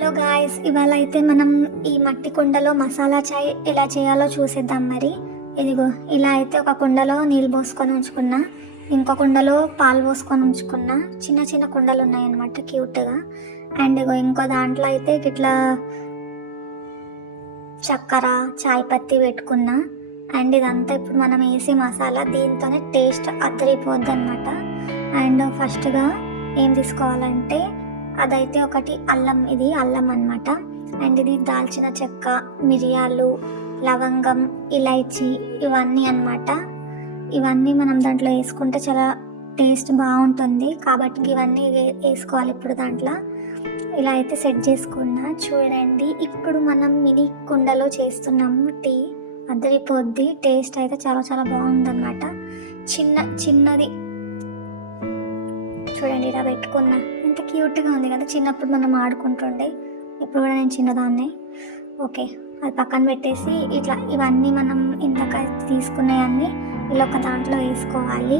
Hello guys ఇవాళ అయితే మనం ఈ మట్టి కుండలో మసాలా చాయ్ ఎలా చేయాలో చూసేద్దాం మరి. ఇదిగో ఇలా అయితే ఒక కుండలో నీళ్ళు పోసుకొని ఉంచుకున్నా. ఇంకో కుండలో పాలు పోసుకొని ఉంచుకున్నా. చిన్న చిన్న కుండలు ఉన్నాయన్నమాట క్యూట్గా. అండ్ ఇగో ఇంకో దాంట్లో అయితే ఇట్లా చక్కెర చాయ్ పత్తి పెట్టుకున్నా. అండ్ ఇదంతా ఇప్పుడు మనం వేసే మసాలా దీంతోనే టేస్ట్ అద్దరిపోద్ది అనమాట అండ్ ఫస్ట్గా ఏం తీసుకోవాలంటే అదైతే ఒకటి అల్లం ఇది అల్లం అన్నమాట. అండ్ ఇది దాల్చిన చెక్క మిరియాలు లవంగం ఇలైచి ఇవన్నీ అన్నమాట. ఇవన్నీ మనం దాంట్లో వేసుకుంటే చాలా టేస్ట్ బాగుంటుంది. కాబట్టి ఇవన్నీ వే- వేసుకోవాలి ఇప్పుడు దాంట్లో. ఇలా అయితే సెట్ చేసుకున్నా. చూడండి ఇప్పుడు మనం మినీ కుండలో చేస్తున్నాము టీ. అద్దరిపోద్ది టేస్ట్ అయితే చాలా చాలా బాగుందన్నమాట. చిన్న చిన్నది. చూడండి ఇలా పెట్టుకున్నా. ఎంత క్యూట్గా ఉంది కదా చిన్నప్పుడు మనం ఆడుకుంటుండే. ఇప్పుడు కూడా నేను చిన్నదాన్నే. ఓకే అది పక్కన పెట్టేసి ఇట్లా ఇవన్నీ మనం ఇందాక తీసుకునేవన్నీ ఇలా ఒక దాంట్లో వేసుకోవాలి.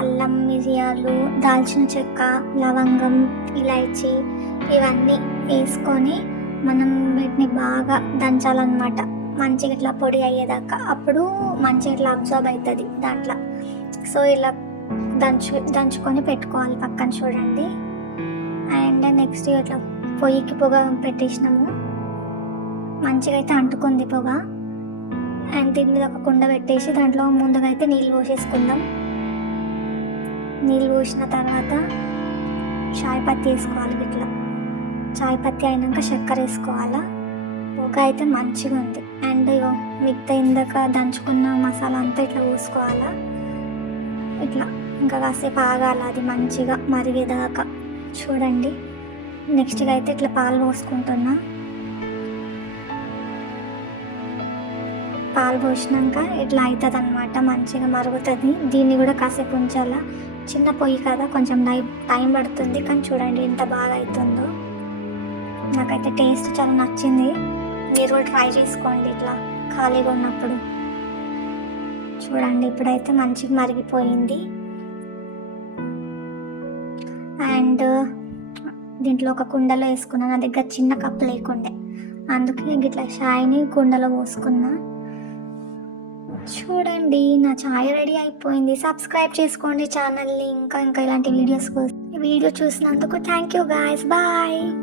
అల్లం మిరియాలు దాల్చిన చెక్క లవంగం ఇలాచి ఇవన్నీ వేసుకొని మనం వీటిని బాగా దంచాలన్నమాట. మంచిగా ఇట్లా పొడి అయ్యేదాకా అప్పుడు మంచిగా ఇట్లా అబ్జర్బ్ అవుతుంది దాంట్లో. సో ఇలా దంచు దంచుకొని పెట్టుకోవాలి పక్కన చూడండి. నెక్స్ట్ ఇట్లా పొయ్యికి పొగ పెట్టేసినాము. మంచిగా అయితే అంటుకుంది పొగ. అండ్ దీని మీద ఒక కుండ పెట్టేసి దాంట్లో ముందుగా అయితే నీళ్ళు పోసేసుకుందాం. నీళ్ళు పోసిన తర్వాత చాయ్ పత్తి వేసుకోవాలి ఇట్లా చాయ్ పత్తి అయినాక చక్కెర వేసుకోవాలా? పొగ అయితే మంచిగా ఉంది. అండ్ ఇగో మిగతా ఇందాక దంచుకున్న మసాలా అంతా ఇట్లా పోసుకోవాలా? ఇట్లా. ఇంకా కాసేపు ఆగాలి. అది మంచిగా మరిగేదాకా. చూడండి. నెక్స్ట్గా అయితే ఇట్లా పాలు పోసుకుంటున్నా. పాలు పోసినాక ఇట్లా అవుతుంది అనమాట మంచిగా మరుగుతుంది. దీన్ని కూడా కాసేపు ఉంచాలా. చిన్న పొయ్యి కదా కొంచెం టైం టైం పడుతుంది కానీ చూడండి ఎంత బాగా అవుతుందో నాకైతే టేస్ట్ చాలా నచ్చింది. మీరు కూడా ట్రై చేసుకోండి ఇట్లా ఖాళీగా ఉన్నప్పుడు. చూడండి ఇప్పుడైతే మంచిగా మరిగిపోయింది. అండ్ దీంట్లో ఒక కుండలో వేసుకున్నా నా దగ్గర చిన్న కప్పు లేకుండే. అందుకే ఇట్లా షాయిని కుండలో పోసుకున్నా. చూడండి నా ఛాయ్ రెడీ అయిపోయింది. సబ్స్క్రైబ్ చేసుకోండి ఛానల్ని. ఇంకా ఇంకా ఇలాంటి వీడియోస్ కోసం ఈ వీడియో చూసినందుకు థ్యాంక్ యూ గాయస్ బాయ్